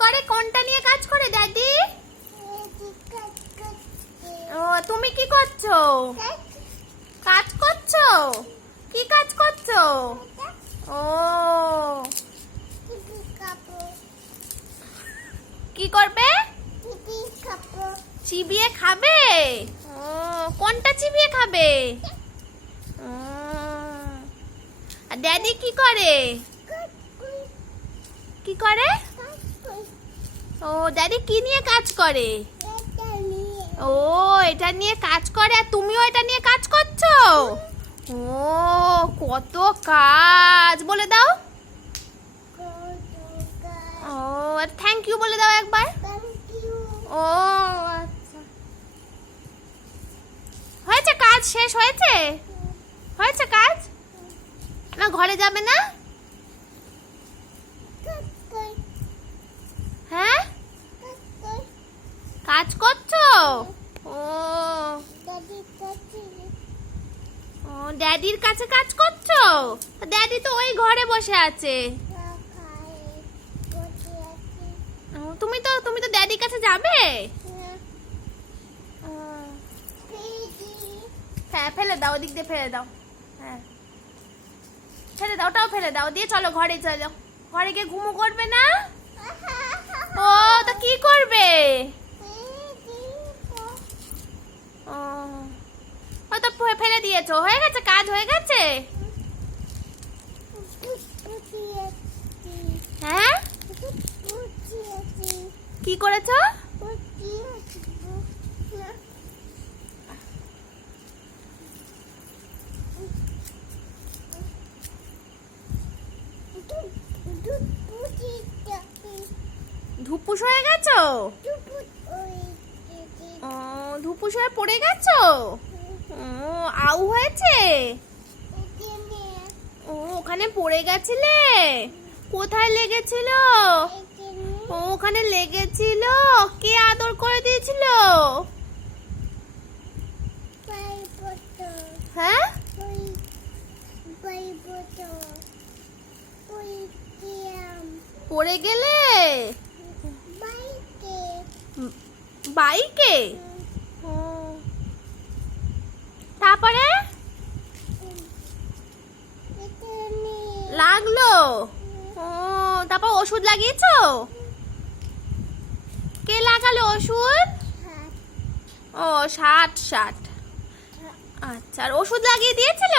করে কোনটা নিয়ে কাজ করে দাদি? ও তুমি কি করছো? কাজ করছো? কি কাজ করছো? ও কি করবে? চিবিয়ে খাবে? ও কোনটা চিবিয়ে খাবে? আর ড্যাডি কি করে? কি করে? ও ড্যাডি কি নিয়ে কাজ করে? ও এটা নিয়ে কাজ করে আর তুমিও এটা নিয়ে কাজ করছো? ও কত কাজ, বলে দাও। ও থ্যাংক ইউ বলে দাও একবার। ও আচ্ছা, হয়েছে কাজ, শেষ হয়েছে? হয়েছে কাজ? না ঘরে যাবে না? হ্যাঁ কাজ করছো? ও ড্যাডির কাছে কাজ করছো? ড্যাডি তো ওই ঘরে বসে আছে। তুমি তো ড্যাডির কাছে যাবে? হ্যাঁ ফেলে দাও, ওদিক দিয়ে ফেলে দাও। হ্যাঁ ফেলে দাও, ওটাও ফেলে দাও, দিয়ে চলো ঘরে চলো। ঘরে গিয়ে ঘুমো করবে না? ও তা কি করবে? ও তো ফেলে দিয়েছো, হয়ে গেছে কাজ, হয়ে গেছে। হ্যাঁ কি করেছো? ধুপুস হয়ে গেছো? ও ধুপুস হয়ে পড়ে গেছো? ও আউ হয়েছে? ও ওখানে পড়ে গেছিলে? কোথায় লেগেছিল? ও ওখানে লেগেছিল, কে আদর করে দিয়েছিল? হ্যাঁ পড়ে গেলে বাইকে? তারপরে লাগলো? ও তারপর ওষুধ লাগিয়েছো? কে লাগালো ওষুধ? ও 60 আচ্ছা, আর ওষুধ লাগিয়ে দিয়েছিল?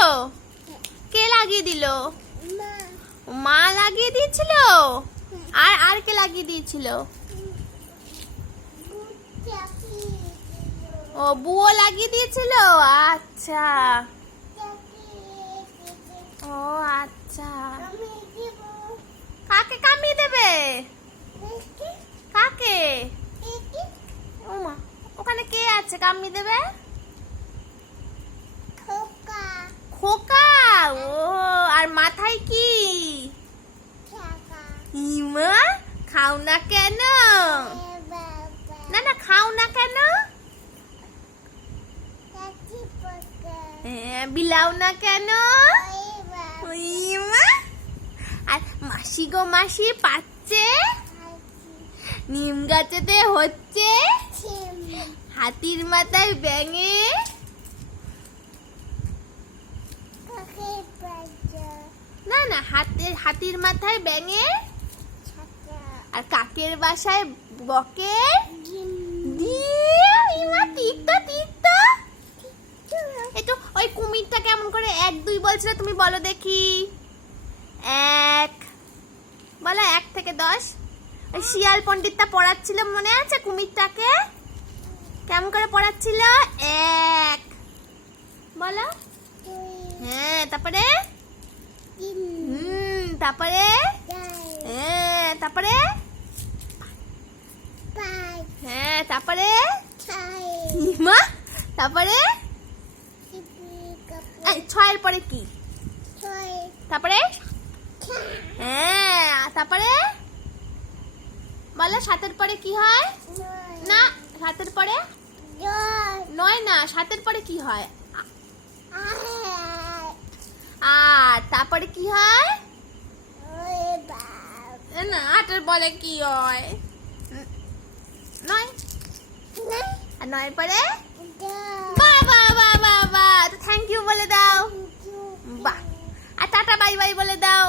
কে লাগিয়ে দিল? মা লাগিয়ে দিয়েছিল? আর কে লাগিয়ে দিয়েছিল? ও বুও লাগিয়ে দিয়েছিল? আচ্ছা ও আচ্ছা, কাকে কামিয়ে দেবে? কাকে? ও মা ওখানে কে আছে কামিয়ে দেবে? খোকা। ও আর মাথায় কি? ইমা খাও না কেন? না না খাও না কেন? বিলাও না কেন? ইমা আর মাসি গো মাসি পাচ্ছে, নিম গাছেতে হচ্ছে, হাতির মাথায় ব্যাঙে, না না হাতির মাথায় ব্যাঙে, আর কাকের বাসায় বকে। একটু ওই কুমিরটা কেমন করে 1 2 বলছিল তুমি বলো দেখি। 1 বলো, 1 থেকে 10। ওই শিয়াল পণ্ডিতটা পড়াচ্ছিল মনে আছে কুমিরটাকে? কেমন করে পড়াচ্ছিল? 1 বলো। হ্যাঁ তারপরে? তারপরে? হ্যাঁ তারপরে? হ্যাঁ তারপরে? মা তারপরে? 6 এর পরে কি? তারপরে? হ্যাঁ তারপরে? বলো 7 এর পরে কি হয়? না 7 এর পরে 9 না, 7 এর পরে কি হয়? আর তারপরে কি হয়? না 8 বলে কি হয়? 9 আর 9 পরে বাবা বাবা বাবা, তো থ্যাংক ইউ বলে দাও। বাহ, আর টাটা বাই বাই বলে দাও।